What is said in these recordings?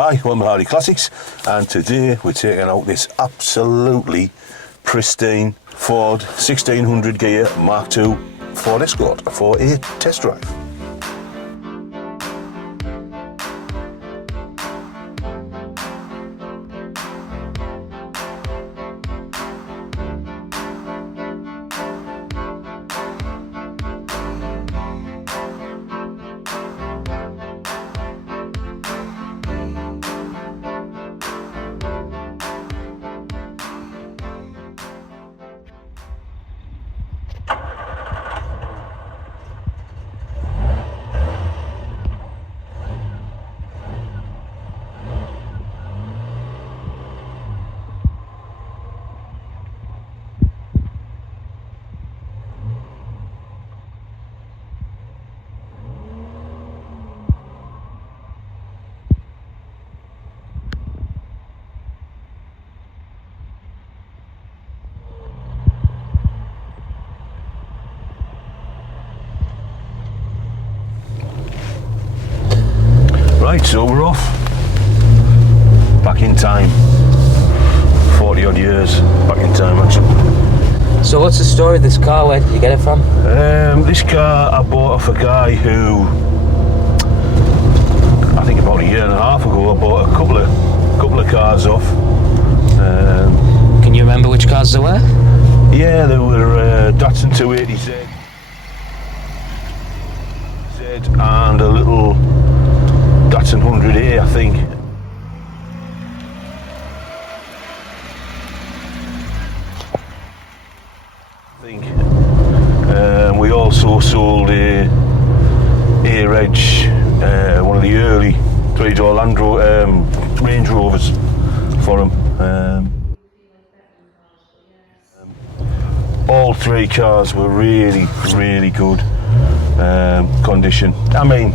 Hi, welcome to Hardy Classics, and today we're taking out this absolutely pristine Ford 1600 Ghia Mk2 Ford Escort for a test drive. Right, so we're off. Back in time. 40 odd years back in time actually. So what's the story of this car? Where did you get it from? This car I bought off a guy who, I think about a year and a half ago, I bought a couple of cars off. Can you remember which cars they were? Yeah, they were Datsun 280Z and a little Datsun 100A, I think. We also sold a Reg, one of the early 3-door Range Rovers for him. All three cars were really good condition. I mean,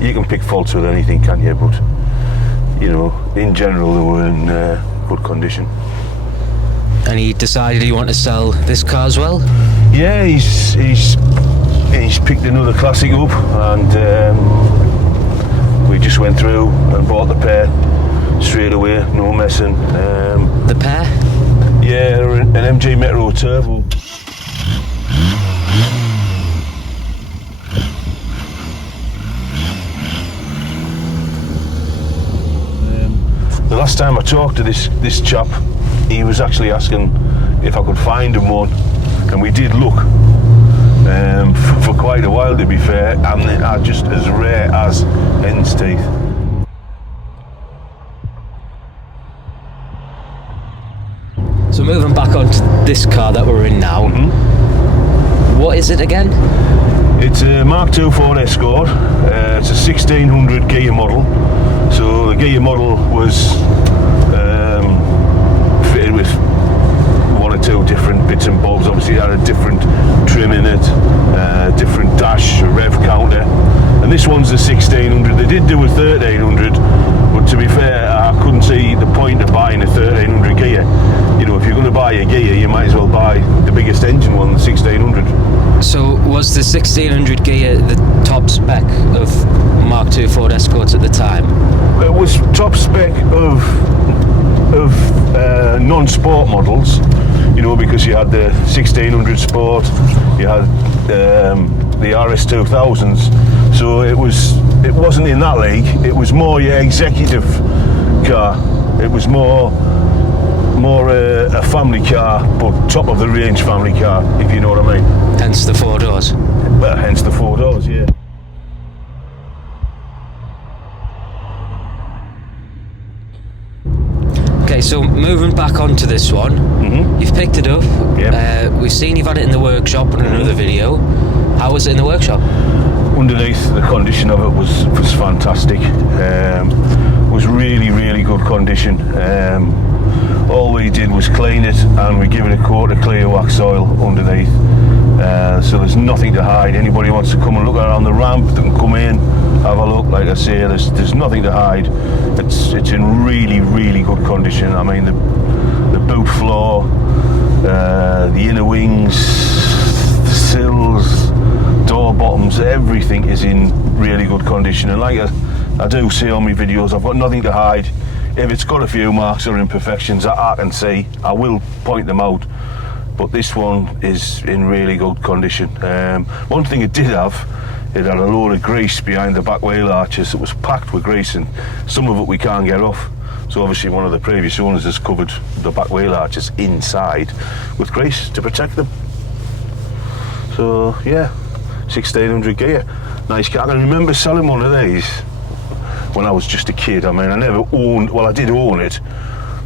you can pick faults with anything, can't you? But you know, in general, they were in good condition. And he decided he wanted to sell this car as well? Yeah, he's picked another classic up, and we just went through and bought the pair straight away, no messing. The pair? Yeah, an MG Metro Turbo. The last time I talked to this chap, he was actually asking if I could find him one, and we did look for quite a while, to be fair, and they are just as rare as hen's teeth. So moving back onto this car that we're in now, What is it again? It's a Mk2 Ford Escort. It's a 1600 Ghia model. So the Ghia model was fitted with one or two different bits and bobs. Obviously it had a different trim in it, different dash, a rev counter, and this one's the 1600. They did do a 1300, but to be fair, I couldn't see the point of buying a 1300 Ghia. You know, if you're going to buy a Ghia, you might as well buy the biggest engine one, the 1600. So was the 1600 Ghia the top spec of Mk2 Ford Escorts at the time? It was top spec of non-sport models, you know, because you had the 1600 Sport, you had the RS 2000s, so it wasn't in that league. It was more your executive car. It was more a family car, but top of the range family car, if you know what I mean. Hence the 4 doors. Well, hence the 4 doors, yeah. Okay, so moving back onto this one, you've picked it up. Yep. We've seen you've had it in the workshop in another video. How was it in the workshop? Underneath, the condition of it was fantastic. Was really good condition. All we did was clean it, and we give it a coat of clear wax oil underneath. So there's nothing to hide. Anybody wants to come and look at it on the ramp, they can come in, have a look. Like I say, there's nothing to hide. It's in really good condition. I mean, the boot floor, the inner wings, the sills, door bottoms, everything is in really good condition. And like I do say on my videos, I've got nothing to hide. If it's got a few marks or imperfections that I can see, I will point them out. But this one is in really good condition. One thing it did have, it had a load of grease behind the back wheel arches. It was packed with grease, and some of it we can't get off. So obviously one of the previous owners has covered the back wheel arches inside with grease to protect them. So yeah, 1600 Ghia, nice car. I can remember selling one of these when I was just a kid. I mean, I never owned, well I did own it,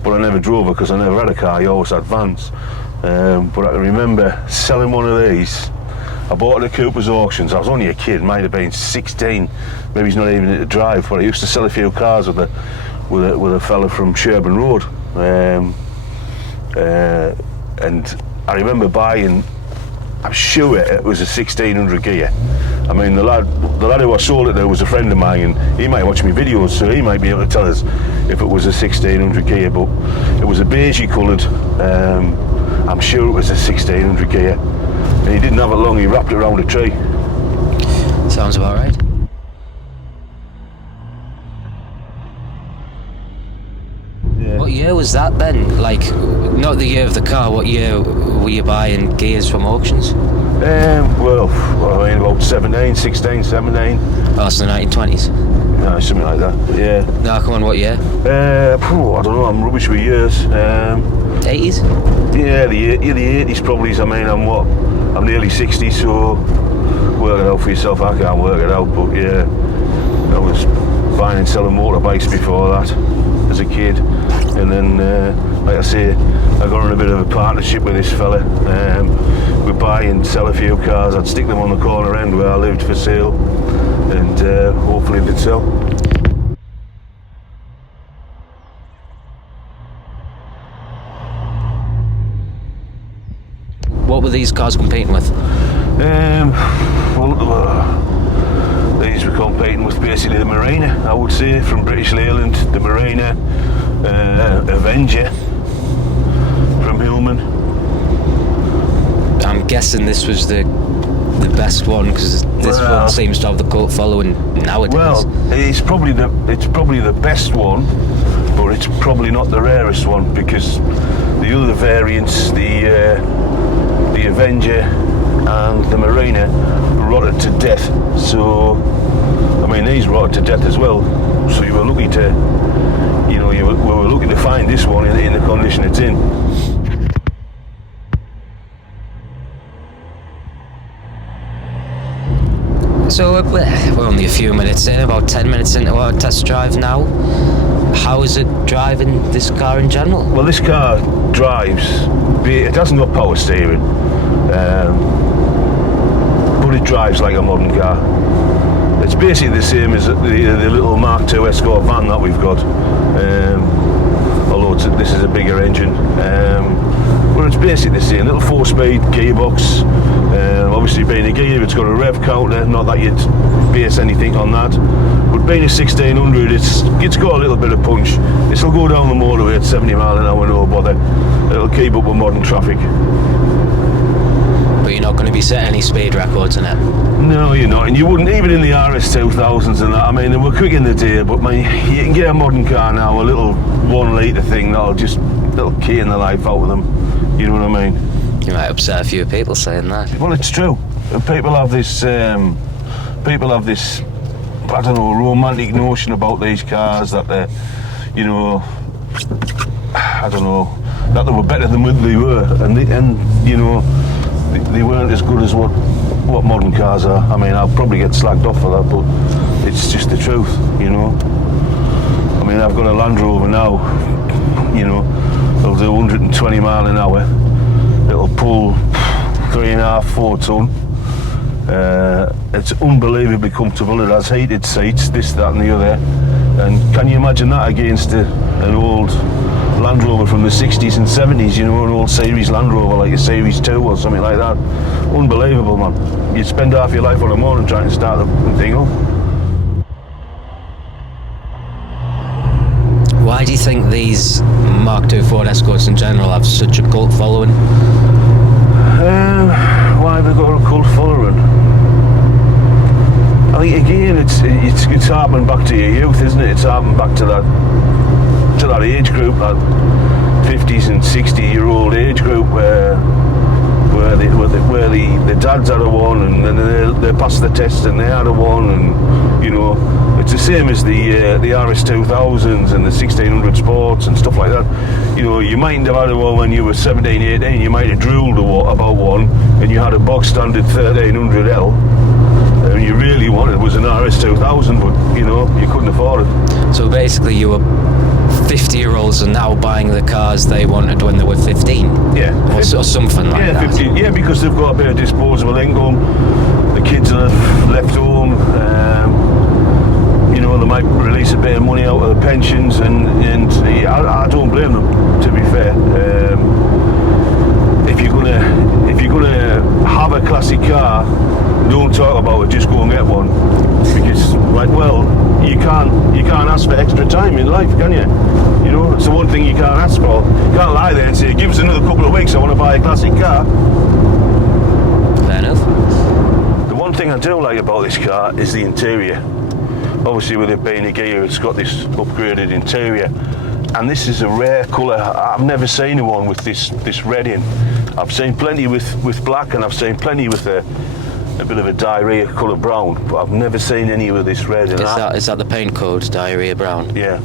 but I never drove it because I never had a car. I always had vans. But I can remember selling one of these. I bought it at Cooper's Auctions. I was only a kid, might have been 16, maybe he's not even into drive, but I used to sell a few cars with a fella from Sherburn Road. And I remember buying, I'm sure it was a 1600 Ghia. I mean, the lad who I sold it to was a friend of mine, and he might watch my videos, so he might be able to tell us if it was a 1600 Ghia, but it was a beigey coloured. I'm sure it was a 1600 Ghia, and he didn't have it long, he wrapped it around a tree. Sounds about right. Yeah. What year was that then? Like, not the year of the car, what year were you buying Ghias from auctions? Well, I mean about 17, 16, 17. Oh, it's the 1920s? No, something like that, yeah. No, come on, what year? I don't know, I'm rubbish with years. 80s? Yeah, the 80s probably. I mean, I'm nearly 60, so work it out for yourself. I can't work it out, but yeah, I was buying and selling motorbikes before that as a kid, and then like I say, I got on a bit of a partnership with this fella. We'd buy and sell a few cars. I'd stick them on the corner end where I lived for sale, and hopefully they'd sell. What were these cars competing with? These were competing with basically the Marina, I would say, from British Leyland, the Marina, Avenger from Hillman. I'm guessing this was the best one, because this one seems to have the cult following nowadays. Well, it's probably the best one, but it's probably not the rarest one, because the other variants, the Avenger and the Marina, rotted to death. So I mean, these rotted to death as well. So you were lucky to, we were lucky to find this one in the condition it's in. So we're only a few minutes in, about 10 minutes into our test drive now. How is it driving, this car in general? Well, this car drives, it hasn't got power steering, but it drives like a modern car. It's basically the same as the little Mk2 Escort van that we've got, although this is a bigger engine. But it's basically the same, little 4-speed gearbox. Obviously being a Ghia, it's got a rev counter, not that you'd base anything on that. But being a 1600, it's got a little bit of punch. It'll go down the motorway at 70 mile an hour, no bother. It'll keep up with modern traffic. But you're not going to be setting any speed records in it? No, you're not, and you wouldn't, even in the RS2000s and that. I mean, they were quick in the day, but man, you can get a modern car now, a little 1 litre thing that'll key in the life out of them. You know what I mean? You might upset a few people saying that. Well, it's true. People have this, I don't know, romantic notion about these cars that they're, I don't know, that they were better than what they were, and they weren't as good as what modern cars are. I mean, I'll probably get slagged off for that, but it's just the truth, I mean, I've got a Land Rover now, it'll do 120 mile an hour. It'll pull 3.5, 4 ton. It's unbelievably comfortable. It has heated seats, this, that and the other. And can you imagine that against an old Land Rover from the 60s and 70s, an old series Land Rover like a Series 2 or something like that? Unbelievable, man. You'd spend half your life on a morning trying to start the thing up. Why do you think these Mk2 Ford Escorts in general have such a cult following? Why have they got a cult following? I I think again, it's harping back to your youth, isn't it? It's harping back to that age group, that 50s and 60-year-old age group where the dads had a one, and then they passed the test and they had a one, and you know, it's the same as the RS2000s and the 1600 Sports and stuff like that. You know, you mightn't have had a one when you were 17, 18. You might have drooled about one, and you had a box standard 1300L. And you really wanted was an RS2000, but you know, you couldn't afford it. So basically, you were 50-year-olds are now buying the cars they wanted when they were 15. Yeah, or something like that. 15. Yeah, because they've got a bit of disposable income. The kids are left home. You know, they might release a bit of money out of the pensions, and I don't blame them. To be fair, if you're gonna have a classic car, don't talk about it. Just go and get one, because like, well, you can't ask for extra time in life, can you? You know, it's the one thing you can't ask for. You can't lie there and say, give us another couple of weeks, I want to buy a classic car. Fair enough. The one thing I do like about this car is the interior. Obviously, with it being a Ghia, it's got this upgraded interior, and this is a rare colour. I've never seen one with this red in. I've seen plenty with black, and I've seen plenty with a bit of a diarrhea colour brown, but I've never seen any with this red. And Is that the paint code, diarrhea brown? Yeah.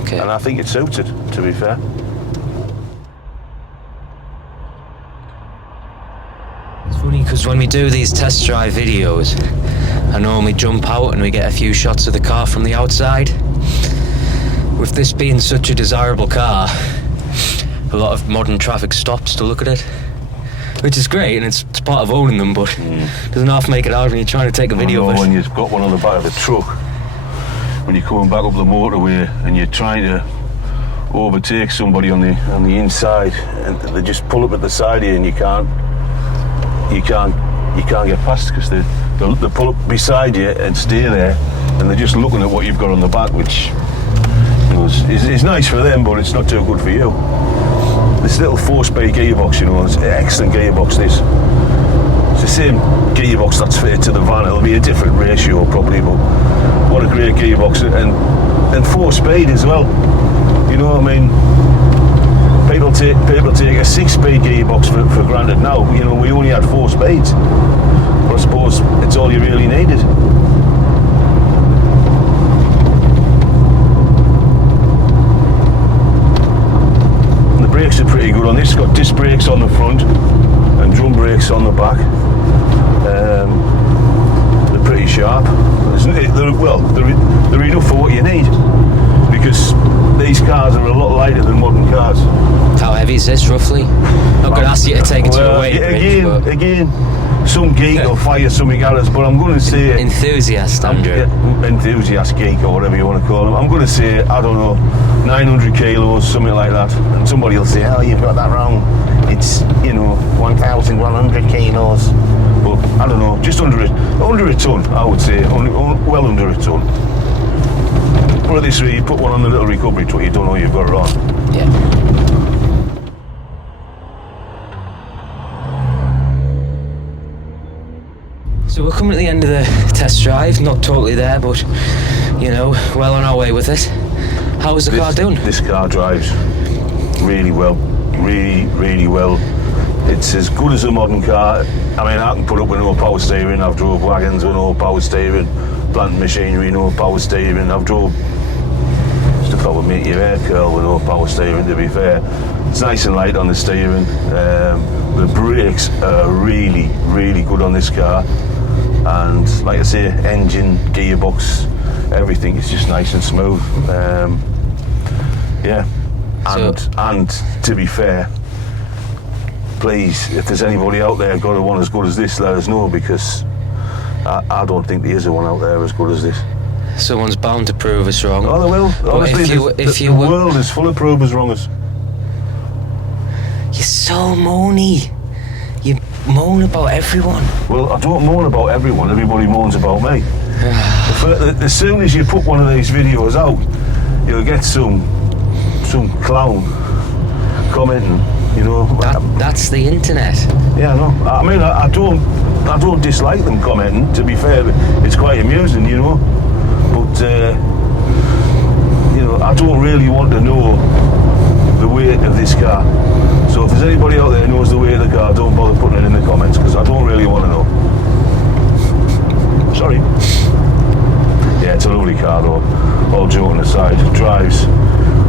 Okay. And I think it suits it, to be fair. It's funny because when we do these test drive videos, I normally jump out and we get a few shots of the car from the outside. With this being such a desirable car, a lot of modern traffic stops to look at it, which is great, and it's part of owning them, but doesn't half make it out when you're trying to take a video of it. When you've got one on the back of the truck, when you're coming back up the motorway and you're trying to overtake somebody on the inside, and they just pull up at the side here, and you can't get past, because they pull up beside you and stay there, and they're just looking at what you've got on the back, which, you know, is nice for them, but it's not too good for you. This little 4-speed gearbox, you know, it's an excellent gearbox. This, it's the same gearbox that's fitted to the van. It'll be a different ratio probably, but what a great gearbox, and 4-speed as well. You know what I mean? People take a 6-speed gearbox for granted now. You know, we only had 4 speeds, but I suppose it's all you really needed. And the brakes are pretty good on this. It's got disc brakes on the front and drum brakes on the back. They're pretty sharp. They're enough for what you need, because these cars are a lot lighter than modern cars. How heavy is this, roughly? Not going to ask you to take it to a weight bridge, again, some geek will fire something at us, but I'm going to say... Enthusiast, Andrew. Enthusiast geek, or whatever you want to call him. I'm going to say, I don't know, 900 kilos, something like that. And somebody will say, oh, you've got that wrong. It's, you know, 1,100 kilos. But, I don't know, just under a ton, I would say. Well under a ton. Put it this way, you put one on the little recovery truck, you don't know you've got it on. Yeah. So we're coming at the end of the test drive, not totally there, but, you know, well on our way with it. How is the car doing? This car drives really well, really well. It's as good as a modern car. I mean, I can put up with no power steering. I've drove wagons with no power steering, plant machinery, no power steering. I've drove stuff that would make your hair curl with no power steering, to be fair. It's nice and light on the steering. The brakes are really, really good on this car. And like I say, engine, gearbox, everything is just nice and smooth. Yeah. And to be fair, please, if there's anybody out there got a one as good as this, let us know, because I don't think there is a one out there as good as this. Someone's bound to prove us wrong. Oh, they will. Honestly, the world is full of provers wrongers. You're so moany. You moan about everyone. Well, I don't moan about everyone. Everybody moans about me. As soon as you put one of these videos out, you'll get some clown commenting. You know. That's the internet. Yeah, I know. I mean, I don't. I don't dislike them commenting, to be fair. It's quite amusing, you know. But, you know, I don't really want to know the weight of this car. So if there's anybody out there who knows the weight of the car, don't bother putting it in the comments, because I don't really want to know. Sorry. Yeah, it's a lovely car though. All joking aside, drives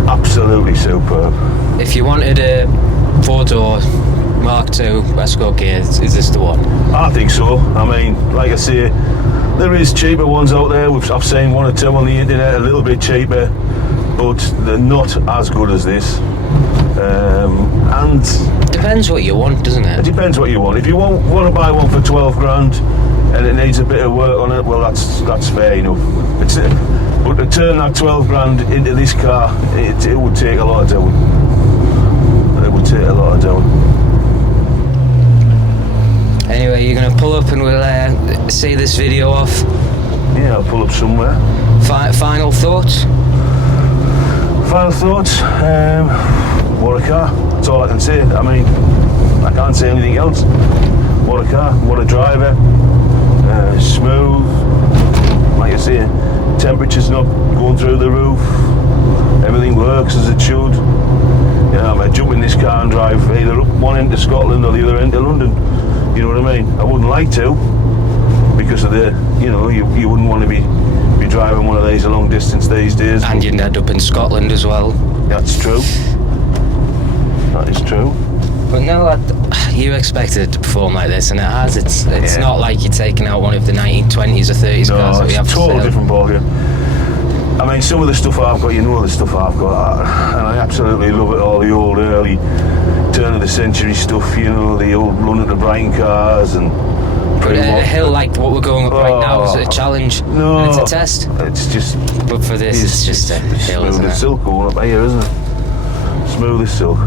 absolutely superb. If you wanted a 4-door Mk2 Escort Ghia, is this the one? I think so. I mean, like I say, there is cheaper ones out there. I've seen one or two on the internet, a little bit cheaper, but they're not as good as this. And depends what you want, doesn't it? it depends what you want. If you want to buy one for 12 grand and it needs a bit of work on it, well, that's fair enough. But to turn that 12 grand into this car, it would take a lot of doing. It would take a lot of doing. Anyway, you're going to pull up and we'll see this video off. Yeah, I'll pull up somewhere. Final thoughts? Final thoughts? What a car. That's all I can say. I mean, I can't say anything else. What a car. What a driver. Smooth. Like I say, temperature's not going through the roof. Everything works as it should. You know, I might jump in this car and drive either up one end to Scotland or the other end to London. You know what I mean? I wouldn't like to, because of the, you know, you wouldn't want to be driving one of these a long distance these days. And you'd end up in Scotland as well. That's true. That is true. But no, you expected it to perform like this, and it has. It's not like you're taking out one of the 1920s or 30s cars that we have it's a for total sale. different ballgame. I mean, some of the stuff I've got, you know the stuff I've got, and I absolutely love it, all the old early turn of the century stuff, you know, the old London to Brighton cars and... But a hill like what we're going up right now is a challenge. No, and it's a test. It's just... But for this, it's just a hill, isn't smooth as it? silk going up here, isn't it? Smooth as silk.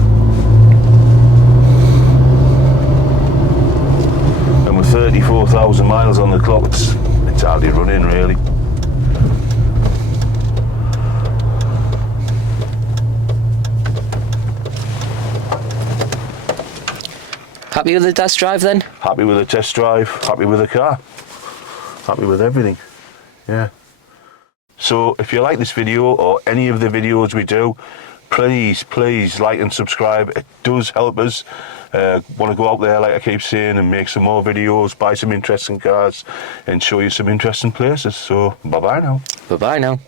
And with 34,000 miles on the clock, it's hardly running, really. Happy with the test drive then? Happy with the test drive, happy with the car, happy with everything, yeah. So if you like this video or any of the videos we do, please like and subscribe. It does help us. Want to go out there, like I keep saying, and make some more videos, buy some interesting cars and show you some interesting places. So bye bye now. Bye-bye now.